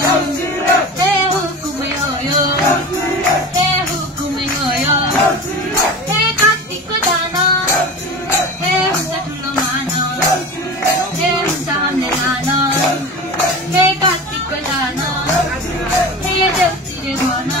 हे हुकुमै हो यो हे हुकुमै हो यो हे कतिको दान हे हुन्छ ठुलो मान हे हुन्छ हामीले लान हे कतिको दान हे देउसीले भन